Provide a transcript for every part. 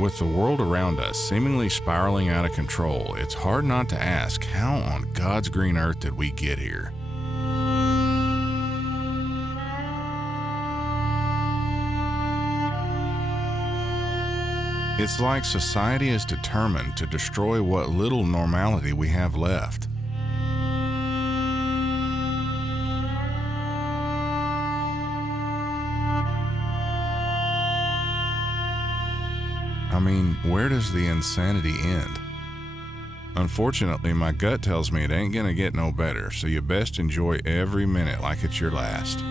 With the world around us seemingly spiraling out of control, it's hard not to ask, how on God's green earth did we get here? It's like society is determined to destroy what little normality we have left. I mean, where does the insanity end? Unfortunately, my gut tells me it ain't gonna get no better, so you best enjoy every minute like it's your last.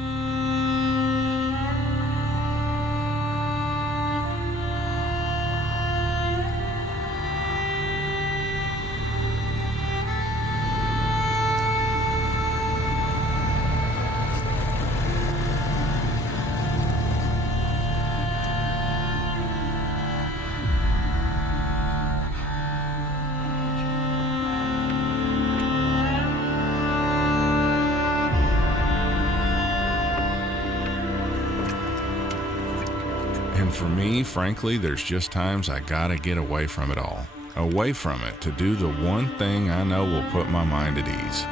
And for me, frankly, there's just times I gotta get away from it all. Away from it to do the one thing I know will put my mind at ease.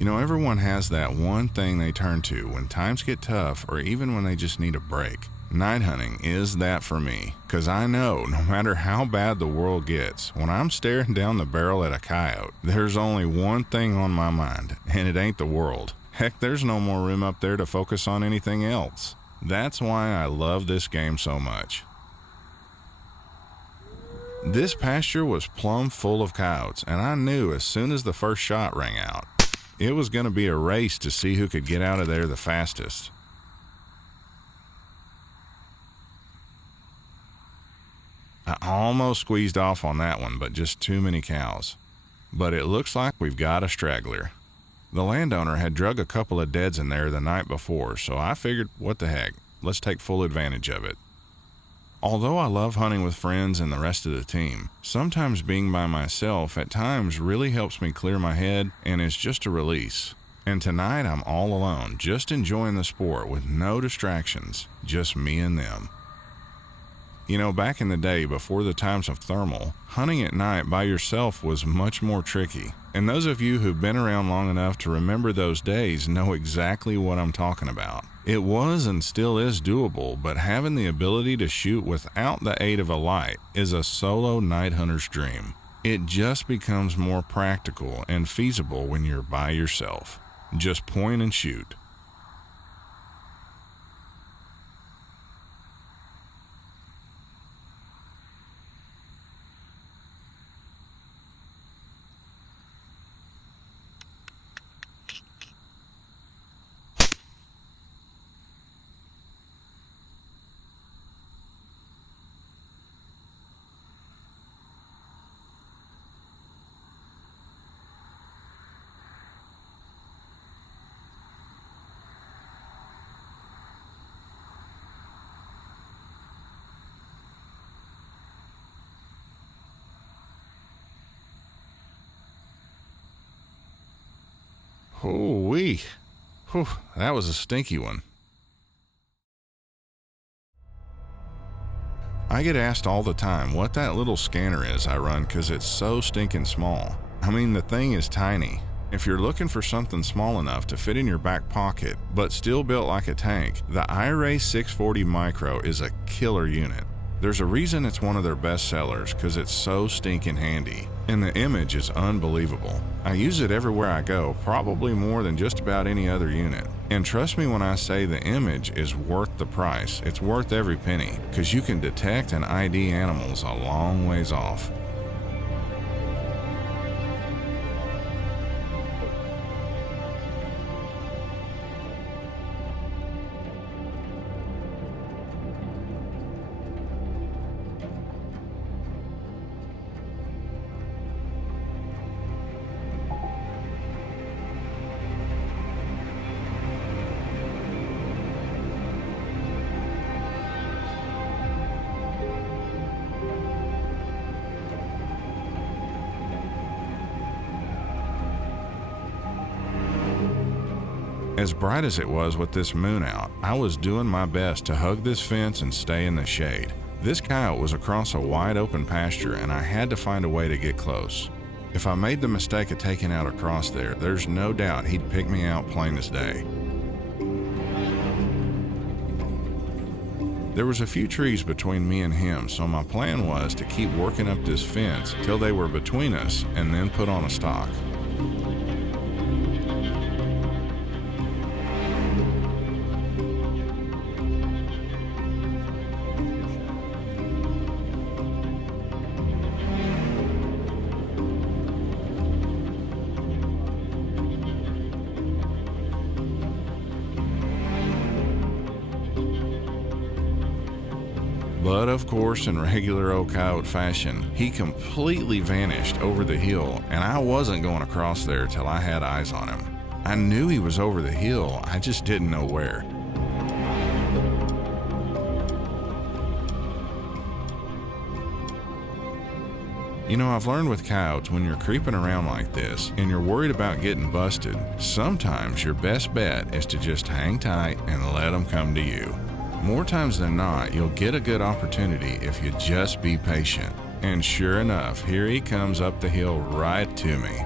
You know, everyone has that one thing they turn to when times get tough or even when they just need a break. Night hunting is that for me, because I know no matter how bad the world gets, when I'm staring down the barrel at a coyote, there's only one thing on my mind, and it ain't the world. Heck, there's no more room up there to focus on anything else. That's why I love this game so much. This pasture was plumb full of coyotes, and I knew as soon as the first shot rang out, it was going to be a race to see who could get out of there the fastest. I almost squeezed off on that one, but just too many cows. But it looks like we've got a straggler. The landowner had drug a couple of deads in there the night before, so I figured, what the heck, let's take full advantage of it. Although I love hunting with friends and the rest of the team, sometimes being by myself at times really helps me clear my head and is just a release. And tonight I'm all alone, just enjoying the sport with no distractions, just me and them. You know, back in the day before the times of thermal, hunting at night by yourself was much more tricky. And those of you who've been around long enough to remember those days know exactly what I'm talking about. It was and still is doable, but having the ability to shoot without the aid of a light is a solo night hunter's dream. It just becomes more practical and feasible when you're by yourself. Just point and shoot. Hoo-wee. Whew, that was a stinky one. I get asked all the time what that little scanner is I run because it's so stinking small. I mean, the thing is tiny. If you're looking for something small enough to fit in your back pocket, but still built like a tank, the iRay 640 Micro is a killer unit. There's a reason it's one of their best sellers because it's so stinking handy, and the image is unbelievable. I use it everywhere I go, probably more than just about any other unit. And trust me when I say the image is worth the price. It's worth every penny because you can detect and ID animals a long ways off. As bright as it was with this moon out, I was doing my best to hug this fence and stay in the shade. This coyote was across a wide open pasture and I had to find a way to get close. If I made the mistake of taking out across there, there's no doubt he'd pick me out plain as day. There was a few trees between me and him, so my plan was to keep working up this fence till they were between us and then put on a stalk. But of course, in regular old coyote fashion, he completely vanished over the hill, and I wasn't going across there till I had eyes on him. I knew he was over the hill, I just didn't know where. You know, I've learned with coyotes, when you're creeping around like this and you're worried about getting busted, sometimes your best bet is to just hang tight and let them come to you. More times than not, you'll get a good opportunity if you just be patient. And sure enough, here he comes up the hill right to me.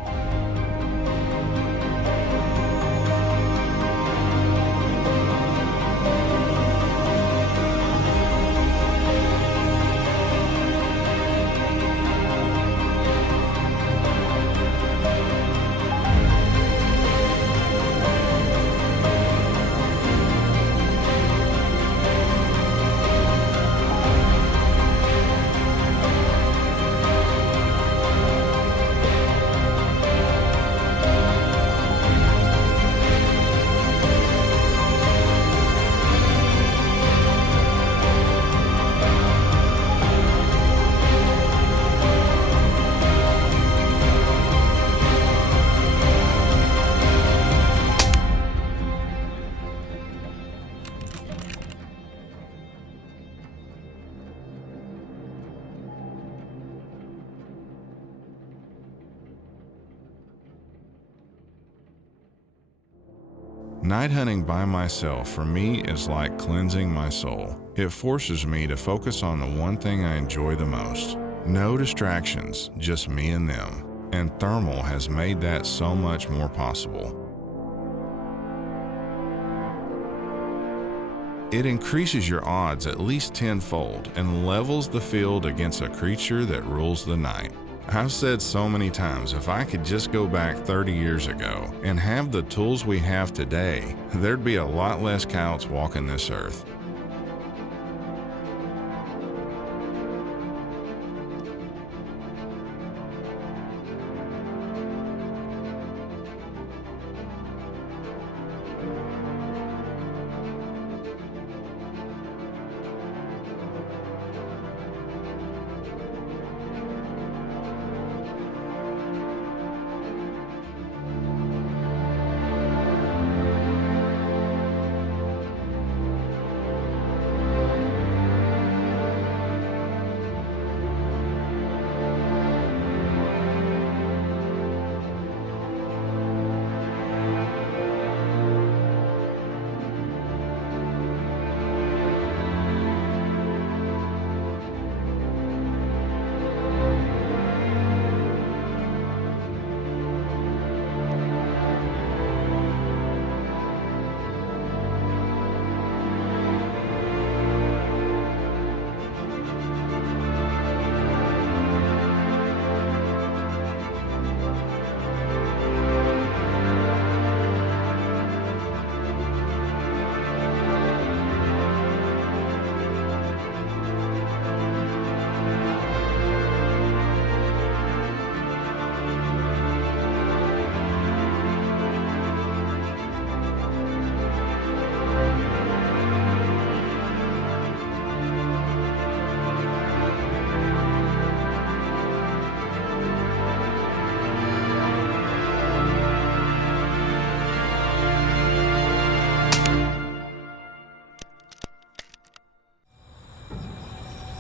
Night hunting by myself for me is like cleansing my soul. It forces me to focus on the one thing I enjoy the most. No distractions, just me and them. And thermal has made that so much more possible. It increases your odds at least tenfold and levels the field against a creature that rules the night. I've said so many times, if I could just go back 30 years ago and have the tools we have today, there'd be a lot less coyotes walking this earth.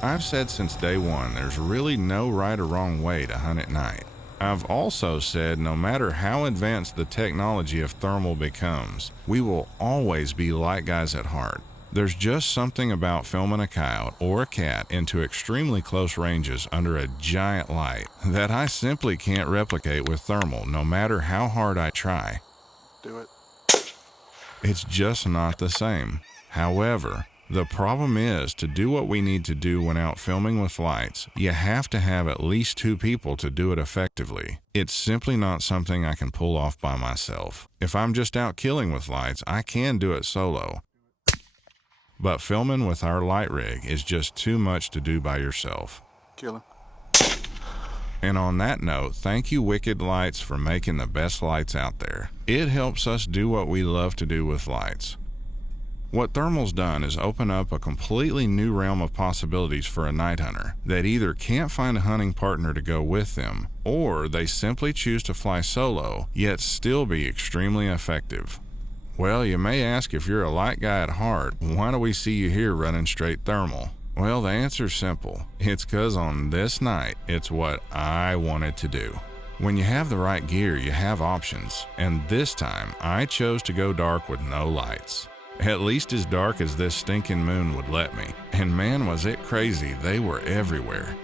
I've said since day one there's really no right or wrong way to hunt at night. I've also said no matter how advanced the technology of thermal becomes, we will always be light guys at heart. There's just something about filming a coyote or a cat into extremely close ranges under a giant light that I simply can't replicate with thermal no matter how hard I try. Do it. It's just not the same. However, the problem is, to do what we need to do when out filming with lights, you have to have at least 2 people to do it effectively. It's simply not something I can pull off by myself. If I'm just out killing with lights, I can do it solo. But filming with our light rig is just too much to do by yourself. Kill him. And on that note, thank you Wicked Lights for making the best lights out there. It helps us do what we love to do with lights. What thermal's done is open up a completely new realm of possibilities for a night hunter that either can't find a hunting partner to go with them, or they simply choose to fly solo, yet still be extremely effective. Well, you may ask, if you're a light guy at heart, why do we see you here running straight thermal? Well, the answer's simple. It's 'cause on this night, it's what I wanted to do. When you have the right gear, you have options, and this time I chose to go dark with no lights. At least as dark as this stinking moon would let me. And man, was it crazy, they were everywhere.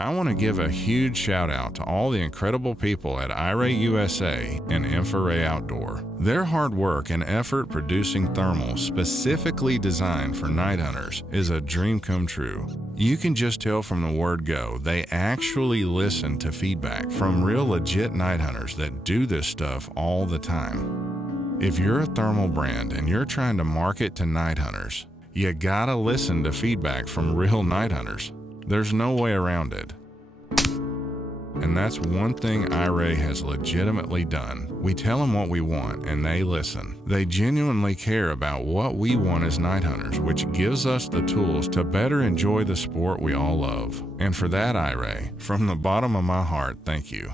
I want to give a huge shout out to all the incredible people at iRay USA and Infrared Outdoor. Their hard work and effort producing thermals specifically designed for night hunters is a dream come true. You can just tell from the word go, they actually listen to feedback from real legit night hunters that do this stuff all the time. If you're a thermal brand and you're trying to market to night hunters, you gotta listen to feedback from real night hunters. There's no way around it. And that's one thing iRay has legitimately done. We tell them what we want and they listen. They genuinely care about what we want as night hunters, which gives us the tools to better enjoy the sport we all love. And for that, iRay, from the bottom of my heart, thank you.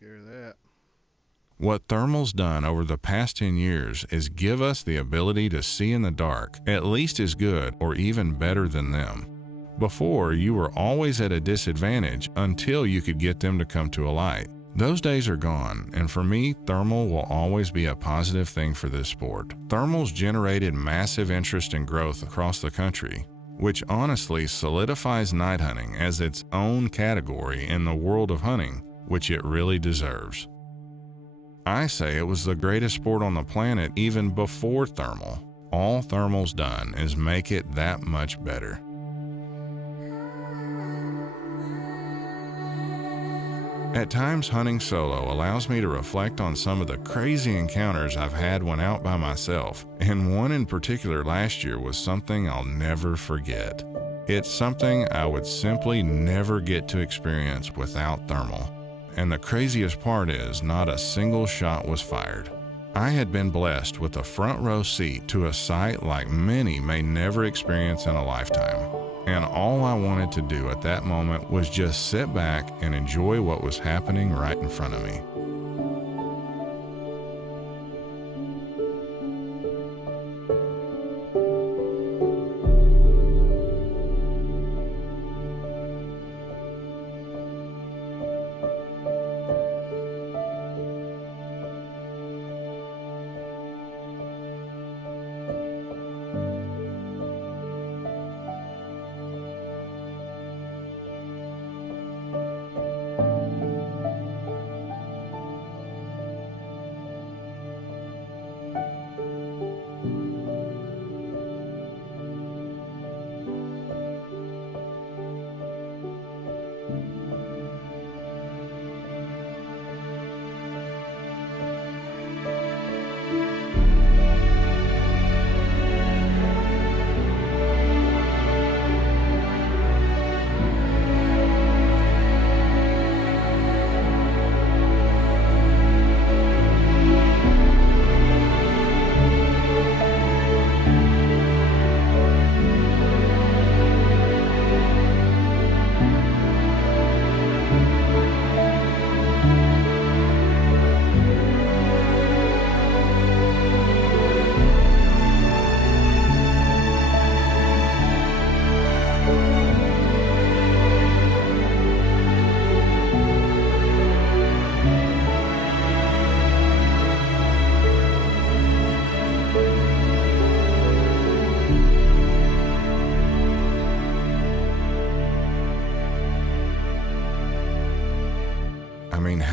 Care of that. What thermal's done over the past 10 years is give us the ability to see in the dark, at least as good or even better than them. Before, you were always at a disadvantage until you could get them to come to a light. Those days are gone, and for me, thermal will always be a positive thing for this sport. Thermal's generated massive interest and growth across the country, which honestly solidifies night hunting as its own category in the world of hunting, which it really deserves. I say it was the greatest sport on the planet even before thermal. All thermal's done is make it that much better. At times, hunting solo allows me to reflect on some of the crazy encounters I've had when out by myself, and one in particular last year was something I'll never forget. It's something I would simply never get to experience without thermal. And the craziest part is not a single shot was fired. I had been blessed with a front row seat to a sight like many may never experience in a lifetime. And all I wanted to do at that moment was just sit back and enjoy what was happening right in front of me.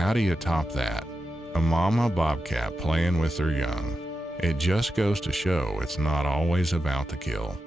How do you top that? A mama bobcat playing with her young. It just goes to show it's not always about the kill.